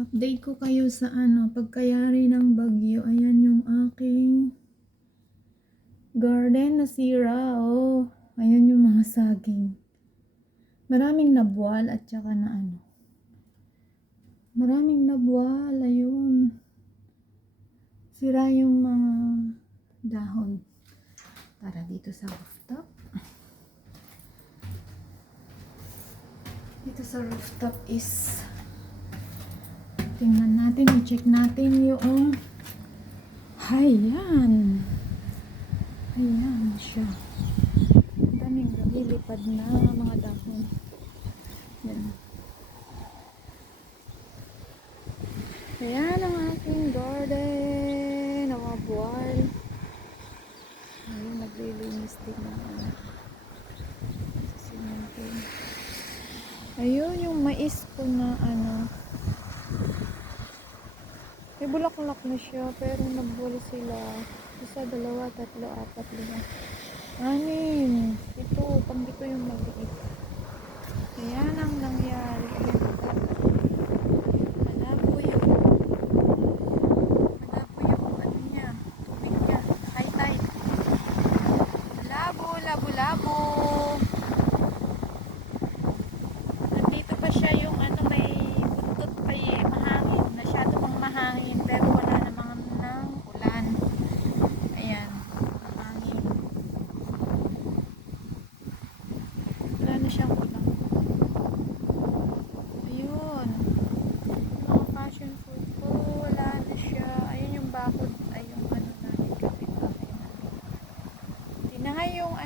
Update ko kayo sa pagkayari ng bagyo. Ayan yung aking garden na sira. Oh, ayan yung mga saging. Maraming nabwal at saka na maraming nabwal. Ayun. Sira yung mga dahon. Para dito sa rooftop. Dito sa rooftop is tingnan natin, i-check natin yung ayan siya. Daming lumilipad na mga dahon. Yan. Ayan ang aking garden. Nawabual. Ayun, naglilinis din na simento. Ayun yung mais ko na may bulaklak na siya, pero nabula sila. Isa, dalawa, tatlo, apat, lima, anim. Ito, pang dito yung maliit. Ayan ang nangyari. Malabo yung niya, tubig niya, high tide. Labo. Nandito pa siya yung may buntot pa mahangin. Masyado pang mahangin, pero wala namang ng ulan. Ayan, mahangin. Wala na siyang ulan. Ayun. Mga passion fruit ko, wala na siya. Ayun yung bakod. Ayun namin kapit-bahay namin. Tinangay yung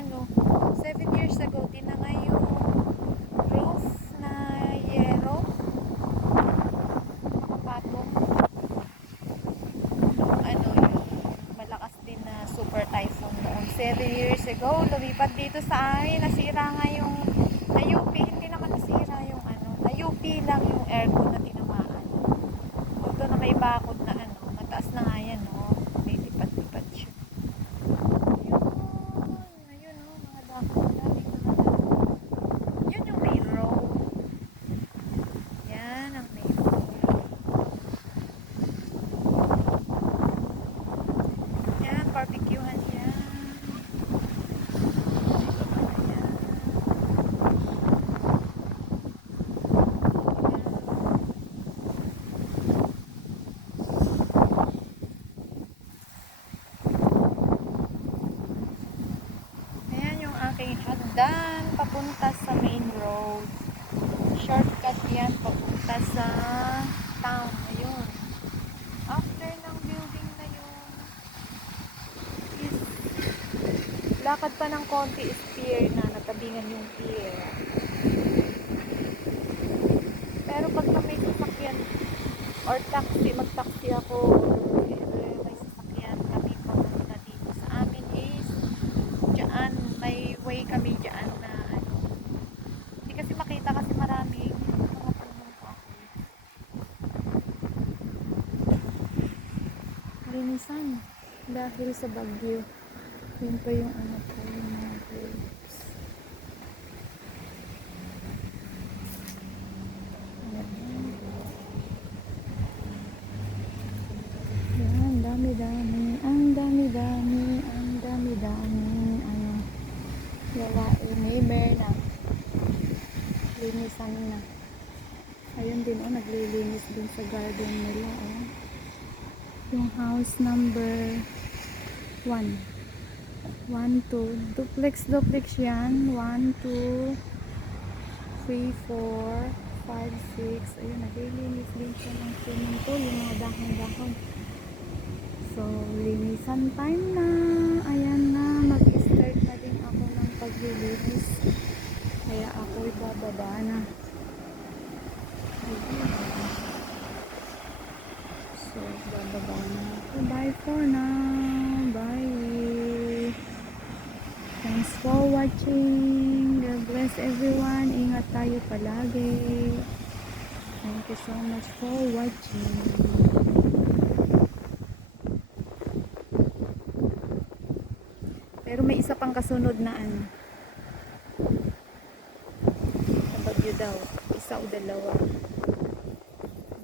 7 years ago, tinangay yung roof na yero. Patong. Yung malakas din na super typhoon noon 7 years ago. Lumipat dito sa amin. Nasira nga yung ayupi. Hindi naman nasira yung ayupi lang yung aircon na tinamaan. Although na may bakod na mataas na nga yan, may lipat-lipat siya. Ayun, mga dahon. Daming mga dahon. Yan yung may row. Yan ang may row. Yan, barbecuehan yan. Aking hagdan papunta sa main road. Shortcut yan papunta sa town. Ayun. After ng building na yun is lakad pa ng konti is pier na. Natabingan yung pier. Pero pag may sasakyan or taxi, mag-taxi ako or may sasakyan kami papunta dito sa amin is dyan, may way kami dyan na hindi kasi makita kasi maraming mga punong kahoy. Linisan dahil sa bagyo. Yun pa yung ko, yung mga grapes. Yan, dami-dami, ang dami-dami gawain, neighbor na linisan na. Ayun din naglilinis din sa garden nila yung house number 1, 2 duplex yan, 1, 2, 3, 4, 5, 6. Ayun, naglilinis din siya ng swimming pool, yung mga dahon-dahon. So linisan time na. Ayan na, mag-start na din ako ng paglilinis, kaya ako'y bababa na. So bababa na ako. Bye for now. Bye. Thanks for watching. God bless everyone. Ingat tayo palagi. Thank you so much for watching. Pero may isa pang kasunod na na bagyo daw. Isa o dalawa.